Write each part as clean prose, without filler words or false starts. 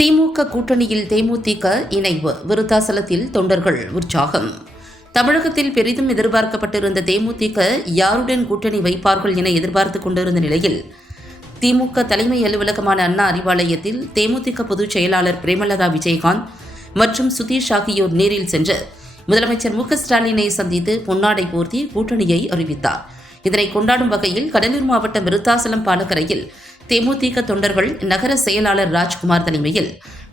திமுக கூட்டணியில் தேமுதிக இணைவு விருத்தாசலத்தில் தொண்டர்கள் உற்சாகம். தமிழகத்தில் பெரிதும் எதிர்பார்க்கப்பட்டிருந்த தேமுதிக யாருடன் கூட்டணி வைப்பார்கள் என எதிர்பார்த்துக் கொண்டிருந்த நிலையில் திமுக தலைமை அலுவலகமான அண்ணா அறிவாலயத்தில் தேமுதிக பொதுச் செயலாளர் பிரேமலதா விஜயகாந்த் மற்றும் சுதீஷ் ஆகியோர் நேரில் சென்று முதலமைச்சர் மு.க.ஸ்டாலினை சந்தித்து பொன்னாடை போர்த்தி கூட்டணியை அறிவித்தார். இதனை கொண்டாடும் வகையில் கடலூர் மாவட்டம் விருத்தாசலம் பாலக்கரையில் தேமுதிக தொண்டர்கள் நகர செயலாளர் ராஜ்குமார் தலைமையில்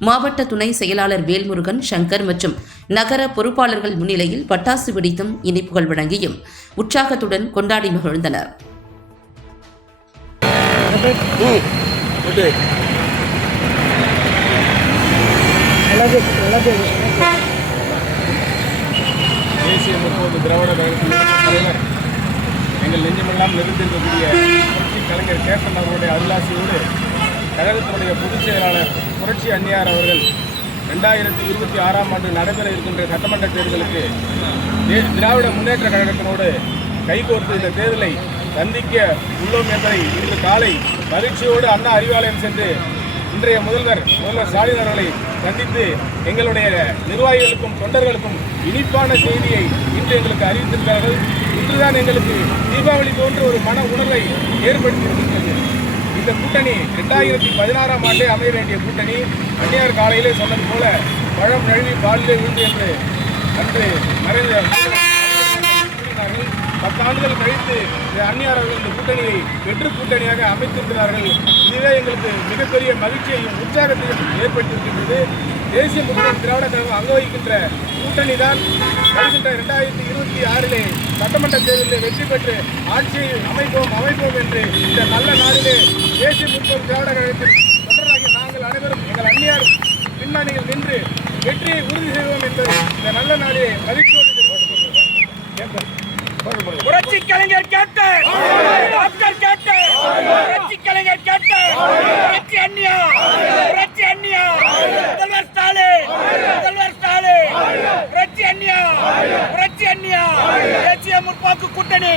மாவட்ட துணை செயலாளர் வேல்முருகன், சங்கர் மற்றும் நகர பொறுப்பாளர்கள் முன்னிலையில் பட்டாசு வெடித்தும் இனிப்புகள் வழங்கியும் உற்சாகத்துடன் கொண்டாடி மகிழ்ந்தனர். தேசிய முற்போக்கு திராவிட கழகத்தின் தலைவர் எங்கள் நெஞ்சமெல்லாம் நிறைந்திருக்கக்கூடிய புரட்சி கலைஞர் கேப்டன் அவர்களுடைய அருளாசியோடு கழகத்தினுடைய பொதுச் செயலாளர் புரட்சி அன்னியார் அவர்கள் 2026ஆம் ஆண்டு நடைபெற இருக்கின்ற சட்டமன்ற தேர்தலுக்கு திராவிட முன்னேற்ற கழகத்தினோடு கைகோர்த்து இந்த தேர்தலை சந்திக்க உள்ளோம் என்பதை இன்று காலை மகிழ்ச்சியோடு அண்ணா அறிவாலயம் சென்று இன்றைய முதல்வர் ஸ்டாலின் அவர்களை சந்தித்து எங்களுடைய நிர்வாகிகளுக்கும் தொண்டர்களுக்கும் இனிப்பான செய்தியை இன்று எங்களுக்கு அறிவித்திருக்கிறார்கள். இன்றுதான் எங்களுக்கு தீபாவளி போன்ற ஒரு மன உணர்வை ஏற்படுத்தியிருக்கின்றது. இந்த கூட்டணி 2016ஆம் ஆண்டே அமைய வேண்டிய கூட்டணி. அன்னியார் காலையிலே சொன்னது போல பழம் நழுவி பாலிலே விழுந்து என்று அன்று மறைந்த 10 ஆண்டுகள் கழித்து அன்னியார் அவர்கள் இந்த கூட்டணியை வெற்று கூட்டணியாக அமைத்திருக்கிறார்கள். இதுவே எங்களுக்கு மிகப்பெரிய மகிழ்ச்சியையும் உற்சாகத்தையும் ஏற்படுத்தியிருக்கின்றது. தேசிய முற்போக்கு திராவிட கழகம் அங்க வகிக்கின்ற கூட்டணி தான் வருகின்ற 2026 சட்டமன்ற தேர்தலில் வெற்றி பெற்று ஆட்சியை அமைப்போம் என்று இந்த நல்ல நாளிலே தேசிய முற்போக்கு திராவிட கழகத்தில் தொண்டராகிய நாங்கள் அனைவரும் எங்கள் அன்னியார் பின்னணியில் நின்று வெற்றியை உறுதி செய்வோம் என்பது இந்த நல்ல நாளிலே மகிழ்ச்சியோடு புரட்சி கலைஞர் கேப்டன், டாக்டர் கேப்டன், புரட்சி கலைஞர் கேப்டன், புரட்சி அன்னியா, முதல்வர் ஸ்டாலின், புரட்சி அன்னியா, தேசிய முற்போக்கு கூட்டணி.